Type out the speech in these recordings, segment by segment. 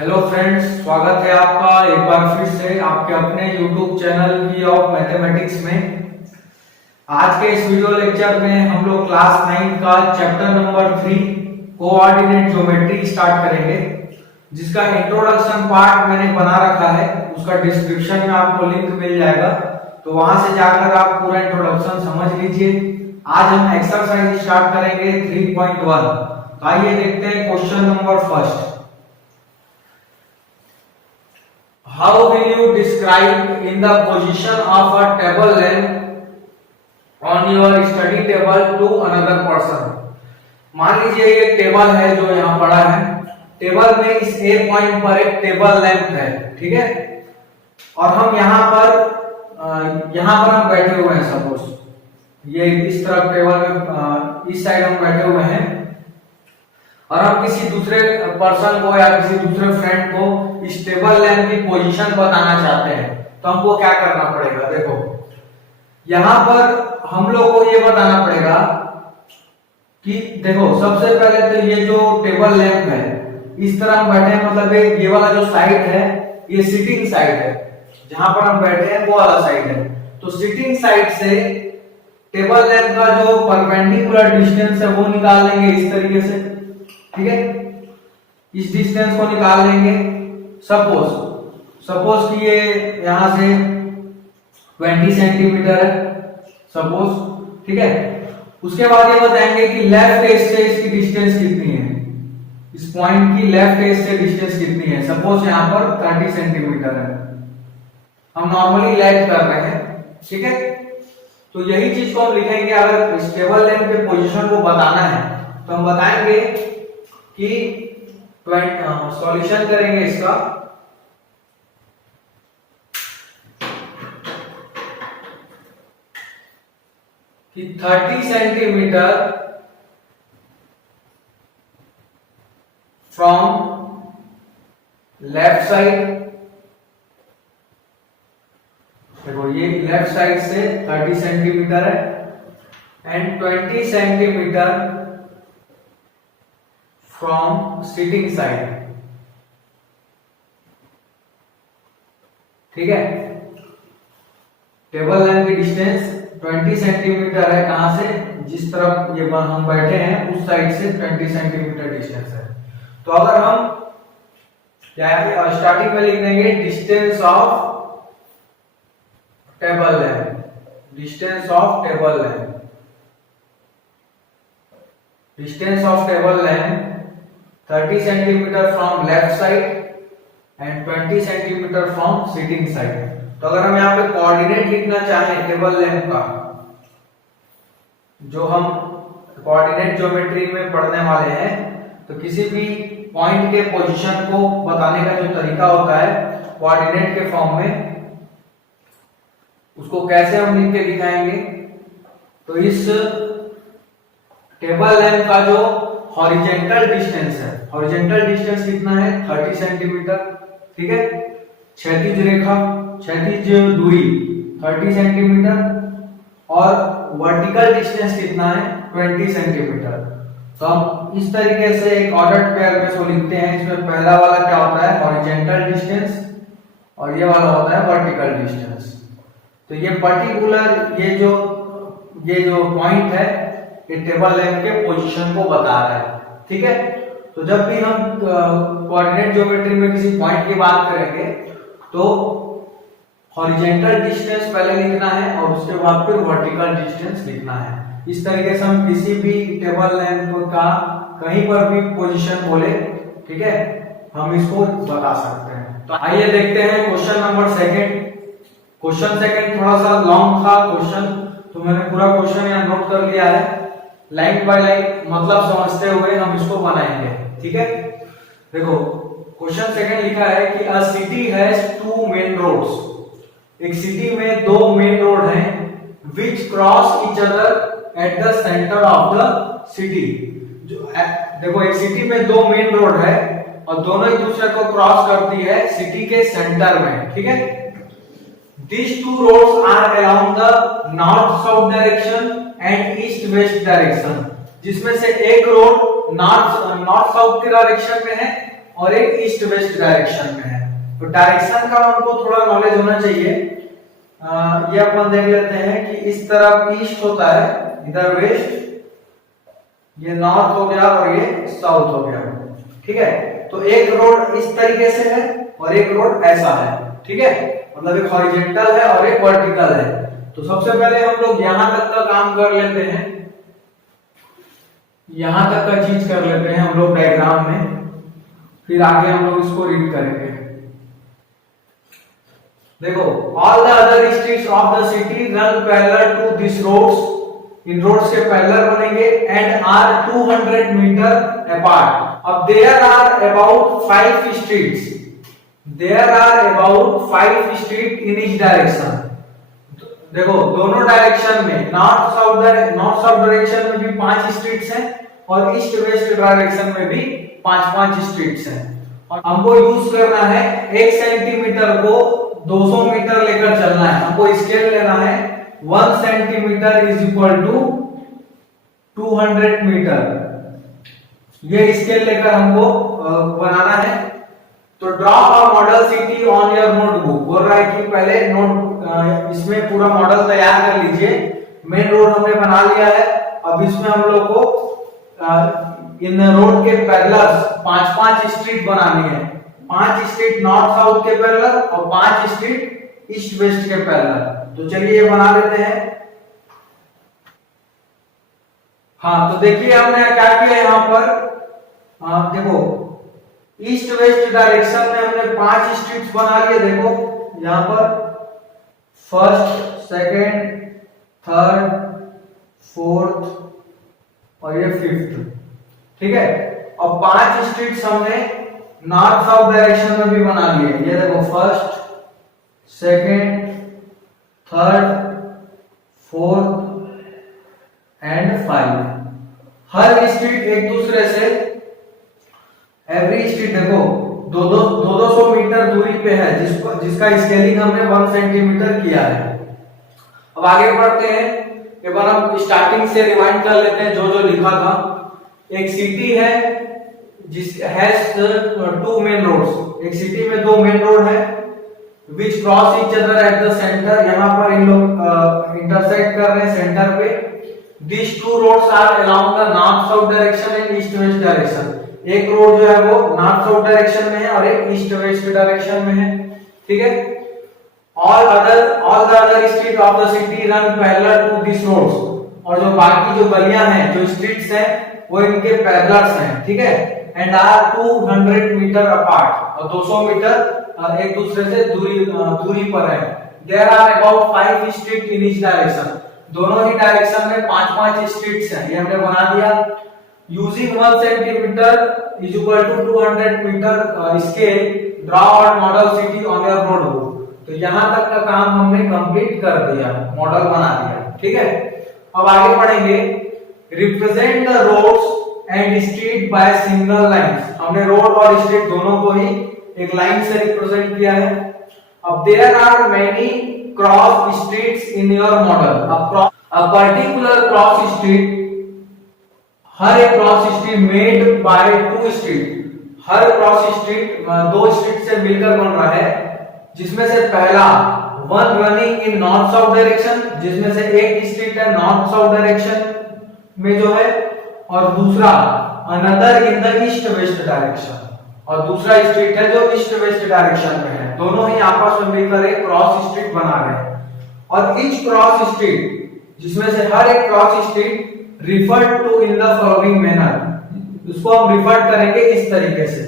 Hello friends, स्वागत है आपका एक बार फिर से आपके अपने YouTube चैनल की ऑफ मैथमेटिक्स में। आज के इस वीडियो लेक्चर में हम लोग क्लास 9 का chapter number 3 coordinate geometry start करेंगे, जिसका इंट्रोडक्शन पार्ट मैंने बना रखा है। उसका डिस्क्रिप्शन में आपको लिंक मिल जाएगा, तो वहां से जाकर आप पूरा इंट्रोडक्शन समझ लीजिए। आज हम एक्सरसाइज स्टार्ट करेंगे 3.1। आइए देखते हैं question number first. How will you describe in the position of a table lamp on your study table to another person? मान लीजिए ये टेबल है जो यहाँ पड़ा है। टेबल में इस A पॉइंट पर एक टेबल लैंप है, ठीक है। और हम यहाँ पर हम बैठे हुए हैं। सपोज ये इस तरफ टेबल में इस साइड हम बैठे हुए हैं, और हम किसी दूसरे पर्सन को या किसी दूसरे फ्रेंड को इस टेबल लैंप की पोजीशन बताना चाहते हैं, तो हमको क्या करना पड़ेगा। देखो यहां पर हम लोग को ये बताना पड़ेगा कि देखो सबसे पहले तो ये जो टेबल लैंप है इस तरह हम बैठे हैं, मतलब ये वाला जो साइड है ये सिटिंग साइड है, जहां पर हम बैठे हैं वो वाला साइड है। तो सिटिंग साइड से टेबल लैंप का जो परपेंडिकुलर डिस्टेंस है वो निकाल लेंगे इस तरीके से, ठीक है। इस डिस्टेंस को निकाल लेंगे। सपोज कि ये यहां से 20 सेंटीमीटर है, सपोज, ठीक है। उसके बाद ये बताएंगे कि लेफ्ट एज से इसकी डिस्टेंस कितनी है, इस पॉइंट की लेफ्ट एज से डिस्टेंस कितनी है। सपोज यहां पर 30 सेंटीमीटर है, हम नॉर्मली लेट कर रहे हैं, ठीक है। तो यही चीज को हम लिखेंगे। अगर इस टेबल लैंप के पोजीशन को बताना है तो हम बताएंगे कि सॉल्यूशन करेंगे इसका। कि 30 सेंटीमीटर फ्रॉम लेफ्ट साइड, देखो ये लेफ्ट साइड से 30 सेंटीमीटर है, and 20 centimetre from sitting side, ठीक है। टेबल लैंप की डिस्टेंस 20 सेंटीमीटर है, कहां से, जिस तरफ ये हम बैठे हैं उस साइड से 20 सेंटीमीटर डिस्टेंस है। तो अगर हम क्या स्टार्टिंग में लिख देंगे distance of table lamp, distance of table lamp, distance of table lamp 30 centimetre from left side and 20 centimetre from sitting side. तो अगर हम यहाँ पे कोऑर्डिनेट लिखना चाहें टेबल लैंप का, जो हम कोऑर्डिनेट ज्योमेट्री में पढ़ने वाले हैं, तो किसी भी पॉइंट के पोजीशन को बताने का जो तरीका होता है कोऑर्डिनेट के फॉर्म में, उसको कैसे हम लिख के दिखाएंगे। तो इस टेबल लैंप का जो हॉरिजेंटल डिस्टेंस है, हॉरिजेंटल डिस्टेंस कितना है 30 सेंटीमीटर, ठीक है। क्षैतिज रेखा, क्षैतिज दूरी 30 सेंटीमीटर, और वर्टिकल डिस्टेंस कितना है 20 सेंटीमीटर। तो हम इस तरीके से एक ऑर्डर्ड पेयर में इसको लिखते हैं। इसमें पहला वाला क्या होता है हॉरिजेंटल डिस्टेंस, और ये वाला होता है वर्टिकल डिस्टेंस। तो ये पर्टिकुलर ये जो पॉइंट है ये टेबल लैंप के पोजीशन को बता रहा है, ठीक है। तो जब भी हम कोऑर्डिनेट ज्योमेट्री में किसी पॉइंट की बात करेंगे तो हॉरिजेंटल डिस्टेंस पहले लिखना है और उसके बाद फिर वर्टिकल डिस्टेंस लिखना है। इस तरीके से हम किसी भी टेबल लैंप का कहीं पर भी पोजीशन बोले, ठीक है, हम इसको बता सकते हैं। तो आइए देखते हैं question number second. Question second थोड़ा सा लॉन्ग था क्वेश्चन, तो मैंने पूरा क्वेश्चन यहाँ नोट कर लिया है। लाइन बाय लाइन मतलब समझते हुए हम इसको बनाएंगे, ठीक है। देखो क्वेश्चन सेकंड लिखा है कि a city has 2 main roads. एक सिटी में 2 मेन रोड हैं which cross each other at the center of the city। देखो एक सिटी में 2 मेन रोड है और दोनों एक दूसरे को क्रॉस करती है सिटी के सेंटर में, ठीक है। These 2 roads are along the north south direction and east west direction, जिसमें से एक रोड नॉर्थ साउथ के डायरेक्शन में है और एक ईस्ट वेस्ट डायरेक्शन में है। तो डायरेक्शन का हमको थोड़ा नॉलेज होना चाहिए। ये अपन देख लेते हैं कि इस तरफ ईस्ट होता है, इधर वेस्ट, ये नॉर्थ हो गया और ये साउथ हो गया। ठीक है, तो एक रोड इस तरीके से है और एक रोड ऐसा है। ठीक है, मतलब एक हॉरिजॉन्टल है और एक वर्टिकल है। तो सबसे पहले हम लोग यहां तक का काम कर लेते हैं, यहां तक का चीज कर लेते हैं हम लोग डायग्राम में, फिर आगे हम लोग इसको रीड करेंगे। देखो, all the other streets of the city run parallel to this roads, इन रोड्स के पैरेलल बनेंगे एंड आर 200 मीटर अपार्ट। अब there are about 5 streets, there are about 5 street in each direction. देखो, दोनों डायरेक्शन में north south direction में भी 5 streets हैं और ईस्ट वेस्ट डायरेक्शन में भी 5-5 स्ट्रीट्स हैं। और हमको यूज करना है 1 सेंटीमीटर को 200 मीटर लेकर चलना है। हमको स्केल लेना है 1 centimetre is equal to 200 metre. ये स्केल लेकर हमको बनाना है। तो draw a model city on your notebook. बोल रहा है कि पहले नोट इसमें पूरा मॉडल तैयार कर लीजिए। मेन रोड हमने बना लिया है। अब इसमें हम लोग को इन रोड के पैरेलल 5-5 स्ट्रीट बनानी है। 5 स्ट्रीट नॉर्थ साउथ के पैरेलल और 5 स्ट्रीट ईस्ट वेस्ट के पैरेलल। तो चलिए ये बना लेते हैं। हाँ, तो देखिए हमने क्या किया यहाँ पर। देखो, ईस्ट वेस्ट डायरेक्शन में हमने 5 स्ट्रीट्स बना लिए। देखो यहाँ पर फर्स्ट, सेकंड, थर्ड, फोर्थ और ये फिफ्थ। ठीक है, अब 5 स्ट्रीट्स हमने नॉर्थ साउथ डायरेक्शन में भी बना लिए। ये देखो, first, second, third, fourth and 5। Her street एक दूसरे से, एवरी स्ट्रीट देखो 200 मीटर दूरी पे है, जिसका स्केलिंग हमने 1 सेंटीमीटर किया है। अब आगे बढ़ते हैं। एक बार हम स्टार्टिंग से रिवाइंड कर लेते हैं जो जो लिखा था। एक सिटी है जिस हैज 2 मेन रोड्स। एक सिटी में 2 मेन रोड है विच cross each other at the centre. यहाँ पर इन लोग इंटरसेक्ट कर रहे हैं सेंटर पे। These 2 roads are along the north south direction and east west direction। एक रोड जो है वो नॉर्थ साउथ डायरेक्शन में है और एक ईस्ट वेस्ट डायरेक्शन में है। ठीक है, all the other street of the city run parallel to this roads. और जो बाकी जो गलियां हैं, जो स्ट्रीट्स हैं, वो इनके पैरेलल्स हैं। ठीक है, एंड आर 200 मीटर अपार्ट, और 200 मीटर एक दूसरे से दूरी पर है। There are about 5 street in each direction. दोनों ही डायरेक्शन में 5-5 स्ट्रीट्स हैं। ये हमने बना दिया। Using 1 centimetre is equal to 200 metre scale, draw out model city on your notebook. तो यहां तक का काम हमने कंप्लीट कर दिया, मॉडल बना दिया। ठीक है, अब आगे बढ़ेंगे। Represent the roads and street by single lines. हमने रोड और स्ट्रीट दोनों को ही एक लाइन से रिप्रेजेंट किया है। अब there are many cross streets in your model. A particular cross street, हर एक cross street made by 2 street. हर क्रॉस स्ट्रीट 2 स्ट्रीट से मिलकर बन रहा है, जिसमें से पहला 1 running in north south direction, जिसमें से एक स्ट्रीट है नॉर्थ साउथ डायरेक्शन में जो है, और दूसरा another in the east west direction, और दूसरा स्ट्रीट है जो ईस्ट वेस्ट डायरेक्शन में है। दोनों ही आपस में मिलकर एक क्रॉस स्ट्रीट बना रहे हैं। और ईच क्रॉस स्ट्रीट, जिसमें से हर एक cross street referred to in the following manner. उसको हम रिफर करेंगे इस तरीके से,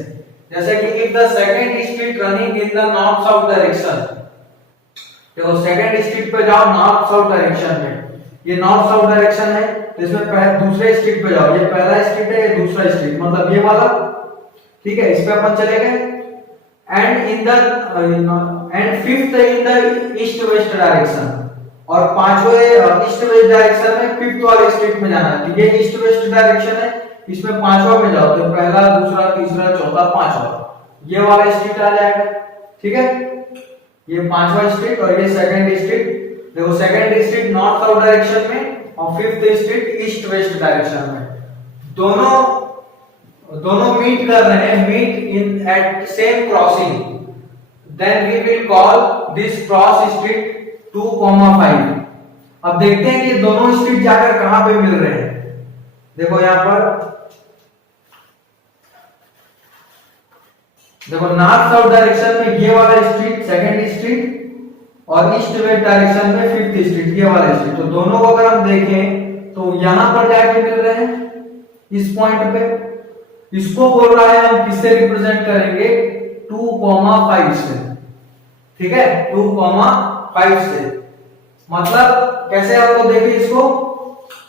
जैसे कि if the second street running in the north south direction. देखो, सेकंड स्ट्रीट पे जाओ नॉर्थ साउथ डायरेक्शन में, ये नॉर्थ साउथ डायरेक्शन है, तो इसमें दूसरे स्ट्रीट पे जाओ। ये पहला स्ट्रीट है, ये दूसरा स्ट्रीट, मतलब ये वाला। ठीक है, इस पे अपन चले गए। And fifth in the east west direction, और पांचवें ईस्ट वेस्ट डायरेक्शन में फिफ्थ वाले स्ट्रीट में जाना है। ये ईस्ट वेस्ट डायरेक्शन है, इसमें पांचवा में जाओ, तो पहला, दूसरा, तीसरा, चौथा, पांचवा, ये वाला स्ट्रीट आ जाएगा। ठीक है, ये पांचवा स्ट्रीट और ये सेकंड स्ट्रीट। देखो, second street north south direction में और fifth street east west direction में। दोनों दोनों मीट कर रहे हैं, meet in at same crossing, then we will call this cross street 2,5। अब देखते हैं कि दोनों स्ट्रीट जाकर कहां पे मिल रहे हैं। देखो यहां पर देखो, नॉर्थ साउथ डायरेक्शन में ये वाला स्ट्रीट सेकंड स्ट्रीट और ईस्ट वेस्ट डायरेक्शन में फिफ्थ स्ट्रीट, ये वाला स्ट्रीट। तो दोनों को अगर हम देखें तो यहां पर जाके मिल रहे हैं इस पॉइंट पे। इसको बोल रहा है हम किससे रिप्रेजेंट करेंगे, 2,5 से। ठीक है, 2,5 से। मतलब कैसे आपको देखिए इसको,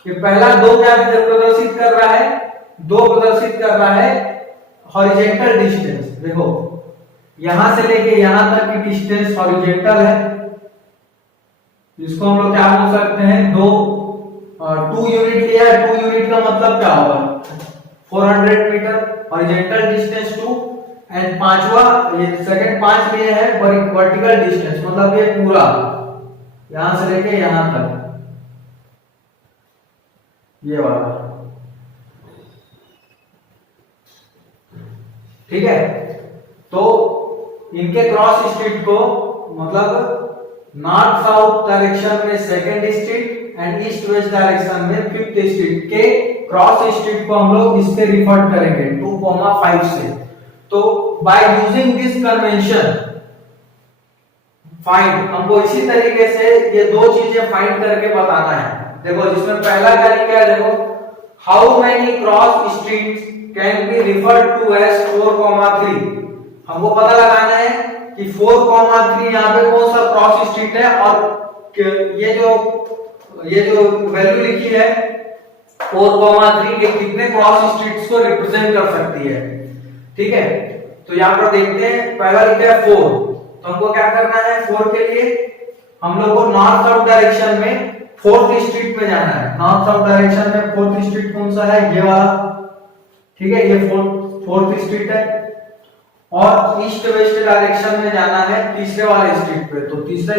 कि पहला दो क्या प्रदर्शित कर रहा है, दो प्रदर्शित कर रहा है हॉरिजेंटल डिस्टेंस। देखो यहां से लेके यहां तक की डिस्टेंस हॉरिजेंटल है, इसको हम लोग क्या बोल सकते हैं, 2 यूनिट लिया है। 2 यूनिट का मतलब क्या होगा, 400 मीटर हॉरिजेंटल डिस्टेंस 2, एंड पांचवा ये सेकंड 5 लिए है वर्टिकल डिस्टेंस, मतलब ये पूरा यहां से लेके यहां तक, ये वाला। ठीक है, तो इनके क्रॉस स्ट्रीट को मतलब नॉर्थ साउथ डायरेक्शन में second street and east west direction में फिफ्थ स्ट्रीट के क्रॉस स्ट्रीट को हम लोग इससे रिफर करेंगे 2,5 से। तो by using this convention find, हमको इसी तरीके से ये दो चीजें फाइंड करके बताना है। देखो जिसमें पहला तरीका है, देखो how many cross streets can be referred to as 4,3। हमको पता लगाना है कि 4,3 यहाँ पे कौन सा क्रॉस स्ट्रीट है, और ये जो वैल्यू लिखी है 4,3 के कितने क्रॉस स्ट्रीट्स को रिप्रेजेंट कर सकती है। ठीक है, तो यहाँ पर देखते हैं, पहला लिखा है 4, तो हमको क्या करना है, 4 के लिए हम लोग को नॉर्थ साउथ डायरेक्शन में फोर्थ स्ट्रीट में जाना है। नॉर्थ साउथ डायरेक्शन में फोर्थ स्ट्रीट कौन सा है, ये वाला। ठीक है, ये फोर्थ स्ट्रीट है। और ईस्ट वेस्ट डायरेक्शन में जाना है तीसरे वाले स्ट्रीट पे, तो तीसरा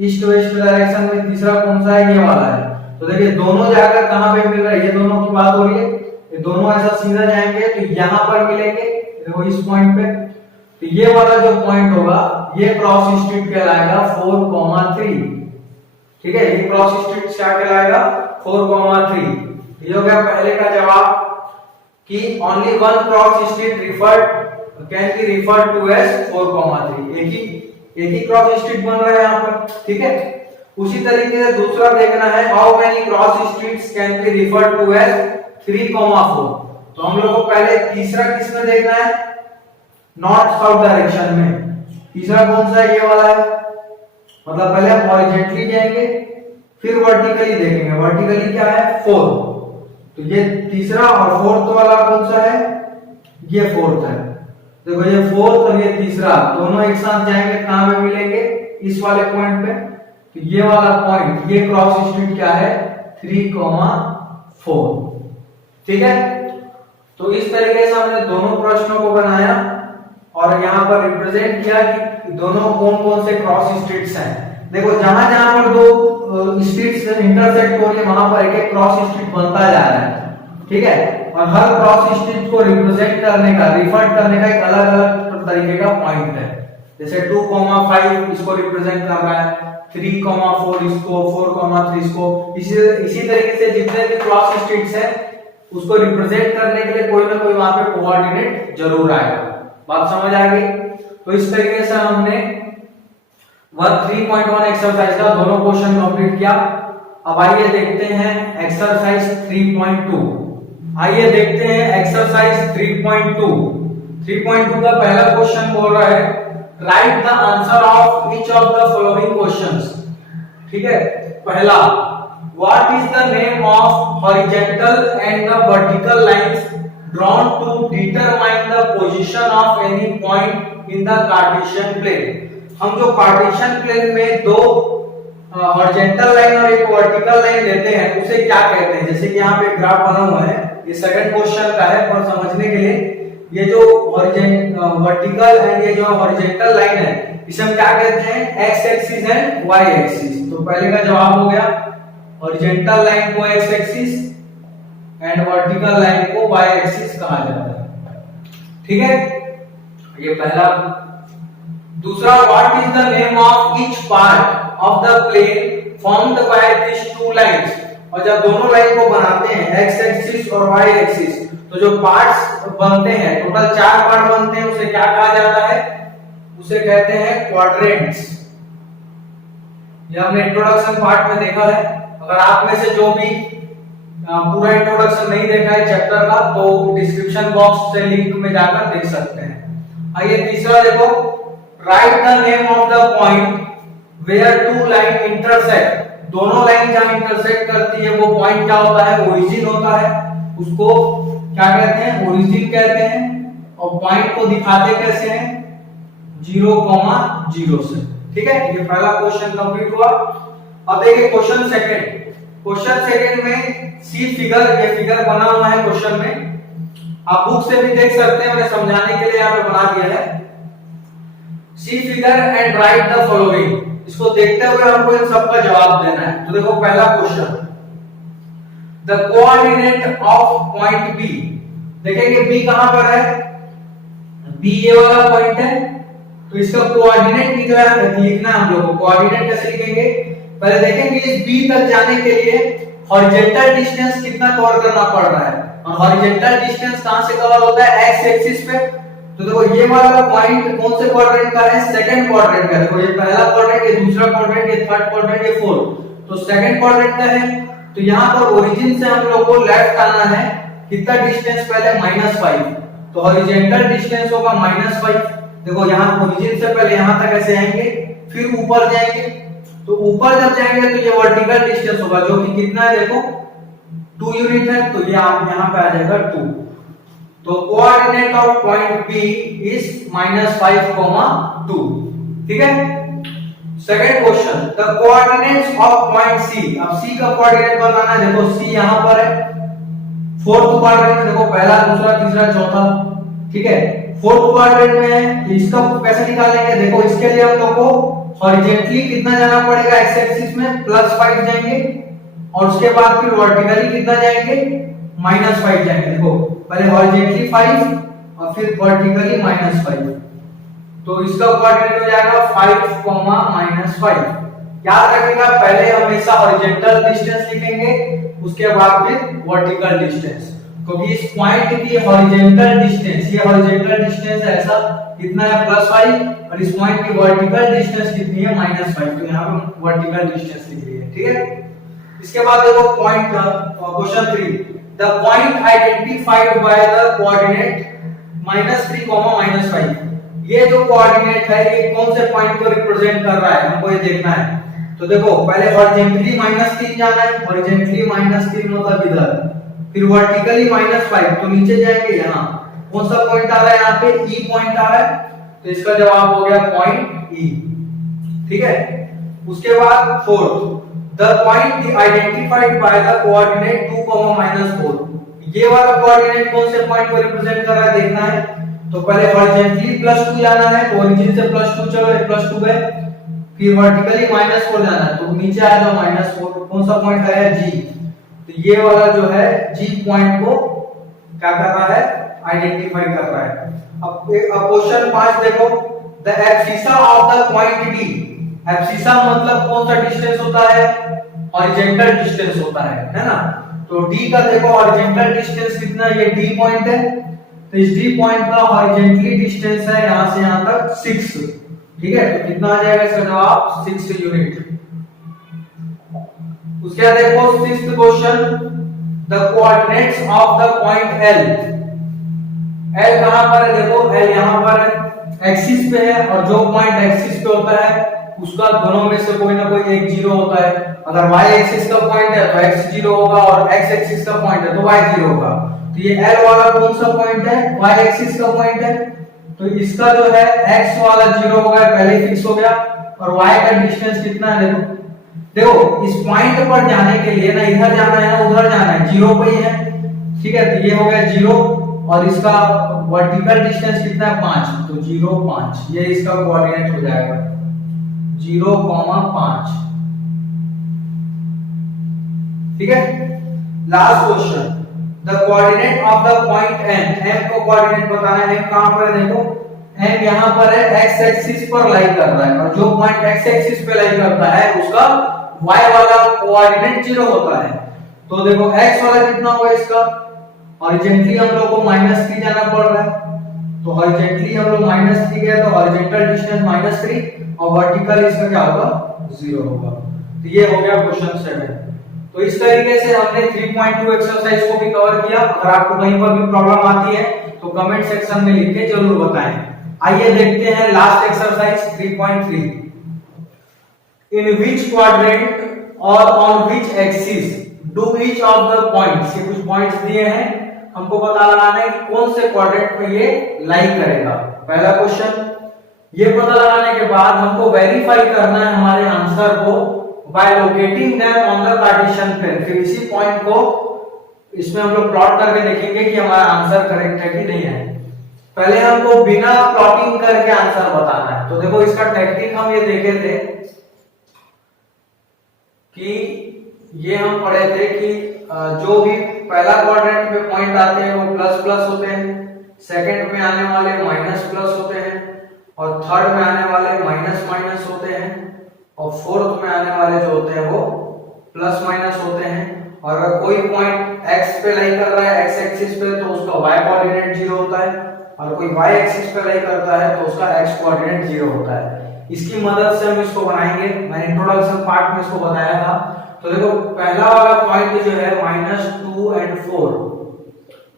ईस्ट वेस्ट डायरेक्शन में तीसरा कौन सा है, ये वाला है। तो देखिए दोनों जाकर कहां पे मिल रहा है, ये दोनों की बात हो रही है, ये दोनों ऐसा सीधा जाएंगे तो यहां पर मिलेंगे, देखो इस पॉइंट पे। तो ये वाला जो पॉइंट होगा ये क्रॉस स्ट्रीट कहलाएगा 4,3। ठीक है, ये क्रॉस स्ट्रीट क्या कहलाएगा, 4,3। ये हो गया पहले का जवाब कि only one cross street referred can be referred to as 4,3। एक ही क्रॉस स्ट्रीट बन रहा है यहाँ पर। ठीक है, उसी तरीके से दूसरा देखना है, how many cross streets can be referred to as 3,4। तो हम लोग को पहले तीसरा किसमें देखना है, नॉर्थ साउथ डायरेक्शन में। तीसरा कौन सा है, ये वाला है। मतलब पहले हम हॉरिजॉन्टली जाएंगे फिर वर्टिकली देखेंगे। वर्टिकली क्या है, 4। तो ये तीसरा, और फोर्थ वाला कौन सा है, ये फोर्थ है। देखो ये फोर्थ और ये तीसरा दोनों एक साथ जाएंगे, कहां में मिलेंगे, इस वाले पॉइंट पे। तो ये वाला पॉइंट, ये क्रॉस स्ट्रीट क्या है, 3,4। ठीक है, तो इस तरीके से हमने दोनों प्रश्नों को बनाया और यहाँ पर रिप्रेजेंट किया कि दोनों कौन कौन से क्रॉस स्ट्रीट्स हैं। देखो जहां जहां पर दो स्ट्रीट्स इंटरसेक्ट हो रही है वहां पर एक एक क्रॉस स्ट्रीट बनता जा रहा है। ठीक है, और हर क्रॉस स्ट्रीट को रिप्रेजेंट करने का, रिफर करने का एक अलग अलग तरीके का पॉइंट है। जैसे 2,5 इसको रिप्रेजेंट कर रहा है, 3,4 इसको, 4,3 इसको। इसी तरीके से जितने भी क्रॉस स्ट्रीट्स हैं उसको रिप्रेजेंट करने के लिए कोई ना कोई वहां पे कोऑर्डिनेट जरूर आएगा। बात समझ आ गई। तो इस तरीके से हमने 3.1 एक्सरसाइज का दोनों क्वेश्चन कंप्लीट किया। अब आइए देखते हैं एक्सरसाइज 3.2। आइए देखते हैं एक्सरसाइज 3.2। 3.2 का पहला क्वेश्चन बोल रहा है, right the answer of each of the following questions. ठीक है, पहला, what is the name of horizontal and the vertical lines drawn to determine the position of any point in the Cartesian plane। हम जो Cartesian plane में दो horizontal line और एक vertical line लेते हैं उसे क्या कहते हैं। जैसे कि यहाँ पे ग्राफ बना हुआ है, ये सेकंड क्वेश्चन का है, और समझने के लिए ये जो वर्टिकल एंड ये जो हॉरिजॉन्टल लाइन है इसे हम क्या कहते हैं, X axis and Y axis. तो पहले का जवाब हो गया, हॉरिजॉन्टल लाइन को X axis and vertical line को वाई एक्सिस कहा जाता है। ठीक है, ये पहला। दूसरा, what is the name of each part of the plane formed by this two lines. और जब दोनों लाइन को बनाते हैं, एक्स एक्सिस और वाई एक्सिस, तो जो पार्ट्स बनते हैं, टोटल 4 पार्ट बनते हैं, उसे क्या कहा जाता है? उसे कहते हैं क्वाड्रेंट्स। ये हमने इंट्रोडक्शन पार्ट में देखा है। अगर आप में से जो भी पूरा इंट्रोडक्शन नहीं देखा है चैप्टर का, तो डिस्क्रिप्शन बॉक्स से लिंक में जाकर देख सकते हैं। आइए तीसरा देखो, write the name of the point where two lines intersect. दोनों लाइन जहां इंटरसेक्ट करती है वो पॉइंट क्या होता है? ओरिजिन होता है। उसको क्या कहते हैं? ओरिजिन कहते हैं। और पॉइंट को दिखाते कैसे हैं? 0,0 से। ठीक है, ये पहला क्वेश्चन कंप्लीट हुआ। अब देखिए क्वेश्चन सेकंड। क्वेश्चन सेकंड में सी फिगर, ये फिगर बना हुआ है क्वेश्चन में, आप बुक से भी देख सकते हैं, मैंने समझाने के लिए यहाँ पे बना दिया है। See figure and write the following. इसको देखते हुए हमको इन सब का जवाब देना है। तो देखो पहला question, the coordinate of point B. देखेंगे बी कहां पर है? बी ये वाला पॉइंट है, तो इसका कोऑर्डिनेट लिखना है हम लोग को। कोऑर्डिनेट कैसे लिखेंगे? पहले देखेंगे इस बी तक जाने के लिए हॉरिजॉन्टल डिस्टेंस कितना कवर करना पड़ रहा है। और हॉरिजॉन्टल डिस्टेंस कहां से कवर होता है? एक्स एक्सिस पे। तो देखो ये वाला पॉइंट कौन से क्वाड्रेंट का है? सेकंड क्वाड्रेंट का। देखो ये पहला क्वाड्रेंट, ये दूसरा क्वाड्रेंट, ये थर्ड क्वाड्रेंट, ये फोर्थ, तो सेकंड क्वाड्रेंट का है। तो यहां पर ओरिजिन से हम लोग को लेफ्ट आना है। कितना डिस्टेंस? पहले -5, तो हॉरिजॉन्टल डिस्टेंस होगा -5। देखो यहां ओरिजिन से पहले यहां तक ऐसे आएंगे, फिर ऊपर जाएंगे, तो ऊपर जब जाएंगे तो ये वर्टिकल डिस्टेंस होगा, जो कि कितना है? देखो 2 यूनिट है, तो ये आप यहां पे आ जाएगा 2। तो coordinate of point P is -5, 2। ठीक है। Second question, the coordinates of point C। अब C का कोऑर्डिनेट बताना है। देखो C यहां पर है, फोर्थ क्वाड्रेंट में। देखो पहला, दूसरा, तीसरा, चौथा। ठीक है, फोर्थ क्वाड्रेंट में है, तो इसका कैसे निकालेंगे? देखो इसके लिए हम लोग को हॉरिजॉन्टली कितना जाना पड़ेगा? एक्स एक्सिस में +5 जाएंगे, और उसके बाद फिर वर्टिकली कितना जाएंगे? -5 जाएंगे। देखो पहले हॉरिजॉन्टली 5 और फिर वर्टिकली -5, तो इसका कोऑर्डिनेट हो जाएगा 5, -5। याद रखिएगा, पहले हमेशा हॉरिजॉन्टल डिस्टेंस लिखेंगे, उसके बाद फिर वर्टिकल डिस्टेंस, क्योंकि इस पॉइंट की हॉरिजॉन्टल डिस्टेंस, ये हॉरिजॉन्टल डिस्टेंस ऐसा कितना है? +5, और इस पॉइंट की वर्टिकल डिस्टेंस कितनी है? -5, तो यहाँ पे वर्टिकल डिस्टेंस लिख रही है। ठीक है। इसके बाद देखो पॉइंट का question 3, the point identified by the coordinate -3, -5। ये जो कोऑर्डिनेट है, ये कौन से पॉइंट को रिप्रेजेंट कर रहा है, हमको ये देखना है। तो देखो पहले हॉरिजॉन्टली -3 जाना है, हॉरिजॉन्टली -3 मतलब इधर, फिर वर्टिकली -5, तो नीचे जाएंगे। यहाँ कौन सा पॉइंट आ रहा है? यहाँ पे E पॉइंट आ रहा है, तो इसका जवाब हो गया पॉइंट E। ठीक है। उसके बाद fourth, the point identified by the coordinate 2, -4। ये वाला कोऑर्डिनेट कौन से पॉइंट को रिप्रेजेंट कर रहा है देखना है। तो पहले हॉरिजॉन्टली +2 जाना है, तो ओरिजिन से +2 चलो, ये +2 गए, फिर वर्टिकली -4 जाना है, तो नीचे आ जाओ -4। कौन सा पॉइंट है? G। तो ये वाला जो है G पॉइंट को क्या कर रहा है? आइडेंटिफाई कर रहा है। अब क्वेश्चन 5 देखो, the abscissa of the point D। Abscissa मतलब कौन सा डिस्टेंस होता है? हॉरिजॉन्टल डिस्टेंस होता है ना। तो D का देखो हॉरिजॉन्टल डिस्टेंस कितना है? ये D पॉइंट है, तो इस D पॉइंट का हॉरिजॉन्टली डिस्टेंस है यहां से यहां तक 6। ठीक है, तो कितना आ जाएगा इसका जवाब? 6 यूनिट। उसके बाद देखो 6th question, the coordinates of the point L। L कहां पर है? देखो L यहां पर है, एक्सिस पे है, और जो पॉइंट एक्सिस पे होता है उसका दोनों में से कोई ना कोई एक 0 होता है। अगर y एक्सिस का पॉइंट है तो x 0 होगा, और x एक्सिस का पॉइंट है तो y 0 होगा। तो ये L वाला कौन सा पॉइंट है? y एक्सिस का पॉइंट है, तो इसका जो है x वाला 0 होगा, पहले फिक्स हो गया। और y का डिस्टेंस कितना है? देखो इस पॉइंट पर जाने के लिए ना इधर जाना है ना उधर जाना है, 0 पे ही है। ठीक है, तो ये हो गया 0, और इसका वर्टिकल डिस्टेंस कितना है? 5, तो 0, 5, ये इसका कोऑर्डिनेट हो जाएगा 0,5। ठीक है। Last question, the coordinate of the point M, M को कोऑर्डिनेट बताना है। एम कहां पर है, देखो एम यहां पर है, एक्स एक्सिस पर लाई कर रहा है, और जो पॉइंट एक्स एक्सिस पे लाई करता है उसका वाई वाला कोऑर्डिनेट 0 होता है। तो देखो एक्स वाला कितना होगा इसका, हॉरिजॉन्टली हम लोग को -3 जाना पड़ रहा है, तो हॉरिजॉन्टली हम लोग -3 गए तो हॉरिजॉन्टल डिस्टेंस -3 और वर्टिकल इसका क्या होगा 0 होगा। तो ये हो गया क्वेश्चन 7। तो इस तरीके से हमने 3.2 एक्सरसाइज को भी कवर किया। अगर आपको कहीं पर भी प्रॉब्लम आती है तो कमेंट सेक्शन में लिख के जरूर बताएं। आइए देखते हैं last exercise 3.3। In which quadrant और on which axis do each of the points, ये कुछ पॉइंट्स दिए हैं, हमको पता लगाना है कि कौन से क्वाड्रेंट में ये लाई करेगा। पहला क्वेश्चन, ये पता लगाने के बाद हमको वेरीफाई करना है हमारे आंसर को by locating them on the Cartesian plane. फिर इसी पॉइंट को इसमें हम लोग प्लॉट करके देखेंगे कि हमारा आंसर करेक्ट है कि नहीं है। पहले हमको बिना प्लॉटिंग करके आंसर बताना है। तो देखो इसका टेक्निक हम ये देखे थे कि ये हम पढ़े थे कि जो भी पहला क्वाड्रेंट में पॉइंट आते हैं वो प्लस प्लस होते हैं, सेकंड में आने वाले माइनस प्लस होते हैं, और थर्ड में आने वाले माइनस माइनस होते हैं, और फोर्थ में आने वाले जो होते हैं वो प्लस माइनस होते हैं। और अगर कोई पॉइंट x पे लाई कर रहा है, x एक्सिस पे, तो उसका y कोऑर्डिनेट 0 होता है, और कोई y एक्सिस पे लाई करता है तो उसका x कोऑर्डिनेट 0 होता है। इसकी मदद से हम इसको बनाएंगे। मैंने इंट्रोडक्शन पार्ट में इसको बताया था। तो देखो पहला वाला पॉइंट जो है -2 और 4,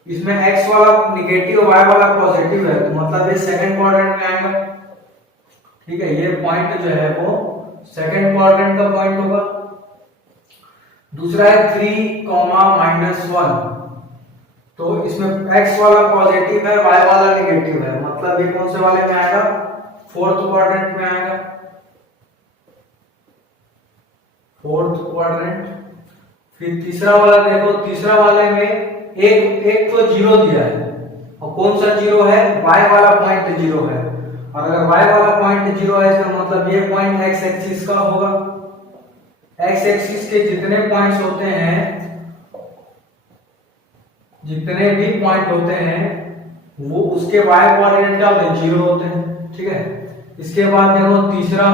इसमें x वाला नेगेटिव y वाला पॉजिटिव है, तो मतलब ये सेकंड क्वाड्रेंट में आएगा। ठीक है, ये पॉइंट जो है वो सेकंड क्वाड्रेंट का पॉइंट होगा। दूसरा है 3,-1, तो इसमें x वाला पॉजिटिव है, y वाला नेगेटिव है, मतलब ये कौन से वाले में आएगा, फोर्थ क्वाड्रेंट में आएगा, फोर्थ क्वाड्रेंट। फिर तीसरा वाला देखो, तीसरा वाले में एक तो 0 दिया है, और कौन सा 0 है, y वाला पॉइंट 0 है, और अगर y वाला पॉइंट 0 है इसका मतलब ये पॉइंट x एक्सिस का होगा। x एक्सिस के जितने पॉइंट्स होते हैं, जितने भी पॉइंट होते हैं वो उसके y कोऑर्डिनेट क्या होते हैं, 0 होते हैं। ठीक है, इसके बाद देखो तीसरा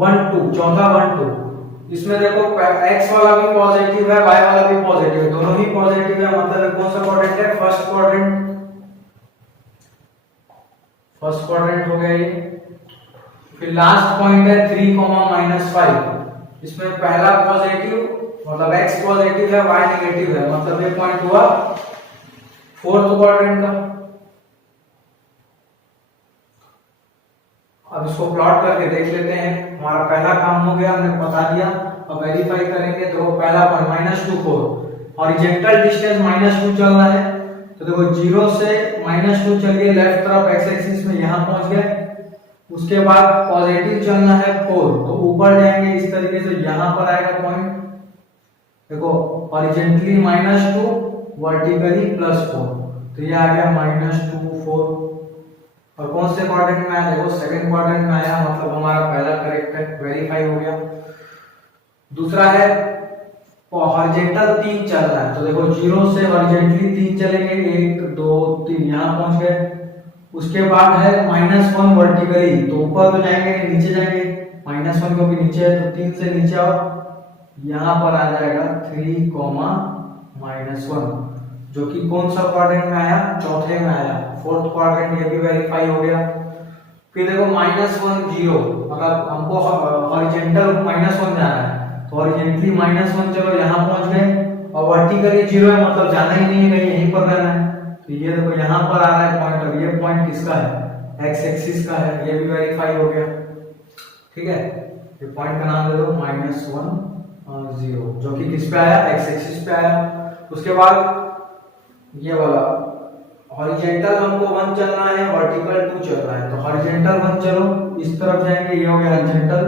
1 2, चौथा 1 2, इसमें देखो x वाला भी पॉजिटिव है, y वाला भी पॉजिटिव है, दोनों ही पॉजिटिव है, मतलब कौन सा क्वाड्रेंट है, फर्स्ट क्वाड्रेंट। फर्स्ट क्वाड्रेंट हो गया ये। फिर लास्ट पॉइंट है 3,-5, इसमें पहला पॉजिटिव मतलब x पॉजिटिव है, y नेगेटिव है, मतलब ये पॉइंट हुआ फोर्थ क्वाड्रेंट का। अब इसको प्लॉट करके देख लेते हैं। हमारा पहला काम हो गया, हमने बता दिया। अब वेरीफाई करेंगे। तो पहला पॉइंट -2 4, हॉरिजॉन्टल डिस्टेंस -2 चल रहा है, तो देखो 0 से -2 चलिए लेफ्ट तरफ x एक्सिस में, यहां पहुंच गए। उसके बाद पॉजिटिव चलना है 4, तो ऊपर जाएंगे इस तरीके से, यहां पर आएगा पॉइंट। देखो हॉरिजॉन्टली -2, वर्टिकली +4, तो ये आ गया -2 4। और कौन से क्वाड्रेंट में आया, देखो सेकंड क्वाड्रेंट में आया, मतलब हमारा पहला करेक्ट है, वेरीफाई हो गया। दूसरा है हॉरिजॉन्टल 3 चल रहा है, तो देखो 0 से हॉरिजॉन्टली 3 चलेंगे, 1 2 3, यहां पहुंच गए। उसके बाद है -1 वर्टिकली, तो ऊपर तो जाएंगे नीचे जाएंगे, -1 क्योंकि नीचे है, तो 3 से नीचे आओ, यहां पर आ जाएगा 3,-1, जो कि कौन सा क्वाड्रेंट में आया, चौथे में आया, फोर्थ क्वाड्रेंट। ये भी वेरीफाई हो गया। फिर देखो -1 0, मतलब हमको हॉरिजॉन्टल -1 जाना है, तो हॉरिजॉन्टली -1 चलो यहां पहुंच गए, और वर्टिकली 0 है, मतलब जाना ही नहीं है कहीं, यहीं पर रहना है। तो ये देखो यहां पर आ रहा है पॉइंट, और ये पॉइंट किसका है, x एक्सिस का है, ये भी वेरीफाई हो गया। ठीक है, ये पॉइंट का नाम दे दो -1 0, जो कि किस पे आया, x एक्सिस पे आया। उसके बाद ये वाला हॉरिजॉन्टल हमको 1 चलना है, वर्टिकल 2 चलना है, तो हॉरिजॉन्टल 1 चलो इस तरफ जाएंगे, ये हो गया हॉरिजॉन्टल,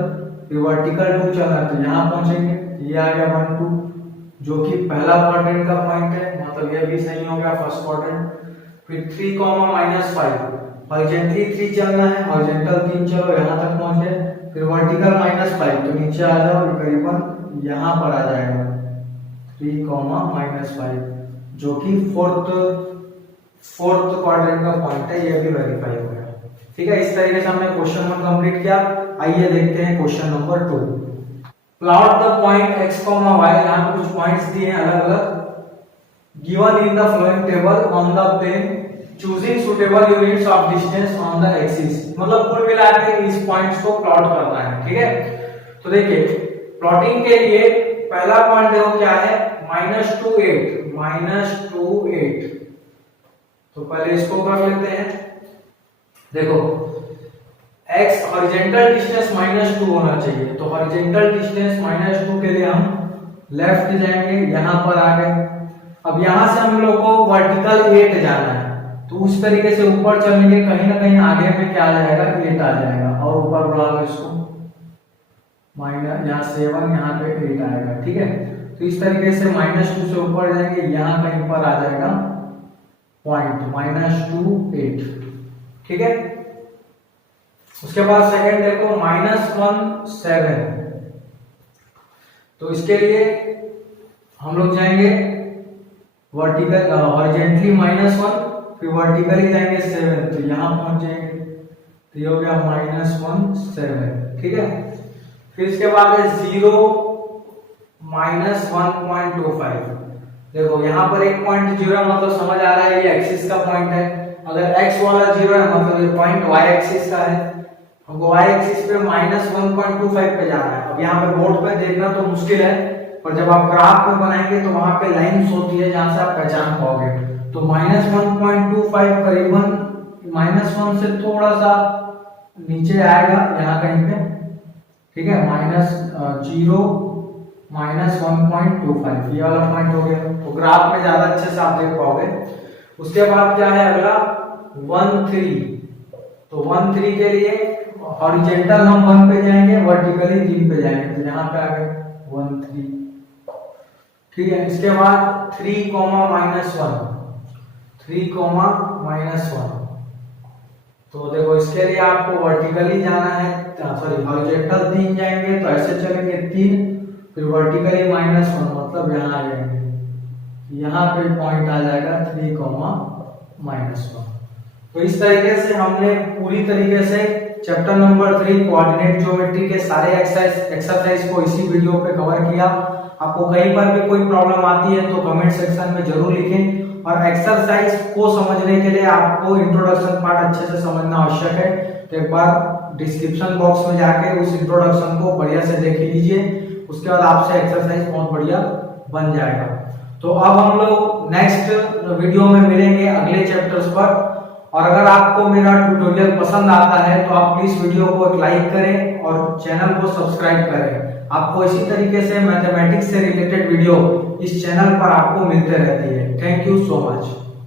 फिर वर्टिकल 2 चलना है, तो यहां पहुंचेंगे, ये आ गया 1 2, जो कि पहला क्वाड्रेंट का पॉइंट है, मतलब ये भी सही हो गया, फर्स्ट क्वाड्रेंट। फिर 3,-5, हॉरिजॉन्टली 3 चलना है, हॉरिजॉन्टल 3 चलो यहां तक पहुंच गए। फिर वर्टिकल -5, तो नीचे आ जाओ, करीबन यहां पर आ जाएगा 3,-5, जो कि फोर्थ क्वाड्रेंट का पॉइंट है, ये भी वेरीफाई हो गया। ठीक है, इस तरीके से हमने क्वेश्चन 1 कंप्लीट किया। आइए देखते हैं question number 2। Plot the point x, y, यहाँ पे कुछ पॉइंट्स दिए हैं अलग अलग, given in the following table on the plane, choosing suitable units of distance on the axis. मतलब कुल मिला के इस पॉइंट्स को प्लॉट करना है। ठीक है, तो देखिए प्लॉटिंग के लिए पहला पॉइंट देखो क्या है, -2 8। तो पहले इसको कर लेते हैं। देखो x हॉरिजॉन्टल डिस्टेंस -2 होना चाहिए, तो हॉरिजॉन्टल डिस्टेंस -2 के लिए हम लेफ्ट जाएंगे, यहां पर आ गए। अब यहां से हम लोग को वर्टिकल 8 जाना है, तो उस तरीके से ऊपर चलेंगे, कहीं ना कहीं आगे में क्या आ जाएगा, 8 आ जाएगा, और ऊपर बढ़ा लो इसको माइनस, यहाँ 7, यहाँ पे 8 आएगा। ठीक है, तो इस तरीके से -2 से ऊपर जाएंगे, यहाँ कहीं पर आ जाएगा पॉइंट -2 8। ठीक है, उसके बाद सेकंड देखो -1 7। तो इसके लिए हम लोग जाएंगे वर्टिकल हॉरिजॉन्टली -1, फिर वर्टिकली जाएंगे 7, तो यहां पहुंच जाएंगे, तो ये हो गया -1 7। ठीक है, फिर इसके बाद है 0 -1.25। देखो यहाँ पर एक पॉइंट 0 है, मतलब समझ आ रहा है ये एक्सिस का पॉइंट है। अगर x वाला 0 है मतलब ये पॉइंट y एक्सिस का है, हमको y एक्सिस पे -1.25 पे जाना है। अब यहाँ पे बोर्ड पे देखना तो मुश्किल है, पर जब आप ग्राफ में बनाएंगे तो वहां पे लाइंस होती है जहां से आप पहचान पाओगे। तो -1.25 करीबन -1 से थोड़ा सा नीचे आएगा यहाँ कहीं पे। ठीक है, -0 -1.25 ये वाला पॉइंट हो गया, तो ग्राफ में ज्यादा अच्छे से आप देख पाओगे। उसके बाद क्या है अगला 1 3। तो 1 3 के लिए हॉरिजॉन्टल हम 1 पे जाएंगे, वर्टिकली 3 पे जाएंगे, तो यहाँ पे आ गए 1 3। ठीक है, इसके बाद 3, -1 3, -1। तो देखो इसके लिए आपको वर्टिकली जाना है, सॉरी हॉरिजॉन्टल 3 जाएंगे, तो ऐसे चलेंगे 3, फिर वर्टिकली -1 मतलब यहाँ आ जाएंगे, यहाँ पे पॉइंट आ जाएगा 3, -1। तो इस तरीके से हमने पूरी तरीके से चैप्टर नंबर 3 कोऑर्डिनेट ज्योमेट्री के सारे एक्सरसाइज को इसी वीडियो पे कवर किया। आपको कहीं पर भी कोई प्रॉब्लम आती है तो कमेंट सेक्शन में जरूर लिखें, और एक्सरसाइज को समझने के लिए आपको इंट्रोडक्शन पार्ट अच्छे से समझना आवश्यक है। तो एक बार डिस्क्रिप्शन बॉक्स में जाके उस इंट्रोडक्शन को बढ़िया से देख लीजिए, उसके बाद आपसे एक्सरसाइज बहुत बढ़िया बन जाएगा। तो अब हम लोग नेक्स्ट वीडियो में मिलेंगे अगले चैप्टर्स पर। और अगर आपको मेरा ट्यूटोरियल पसंद आता है तो आप प्लीज वीडियो को एक लाइक करें और चैनल को सब्सक्राइब करें। आपको इसी तरीके से मैथमेटिक्स से रिलेटेड वीडियो इस चैनल पर आपको मिलते रहती है। Thank you so much.